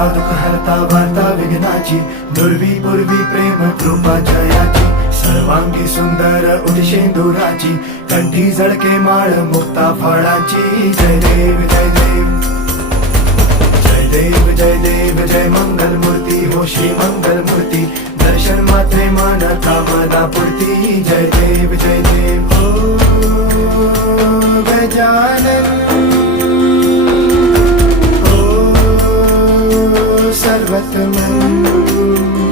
हरता दुःख हरता वार्ता विघ्नाची, दुर्वी पूर्वी प्रेम कृपा जयाची, सर्वांगी सुंदर उदिशेंदुराची, कंठी झळके माळ मुक्ता फळाची. जय देव जय देव जय देव जय देव जय मंगल मूर्ती हो श्री मंगल मूर्ती, दर्शन मात्रे मन कामना पूर्ती. जय देव जय देव हो गजानन हो सर्वतमन.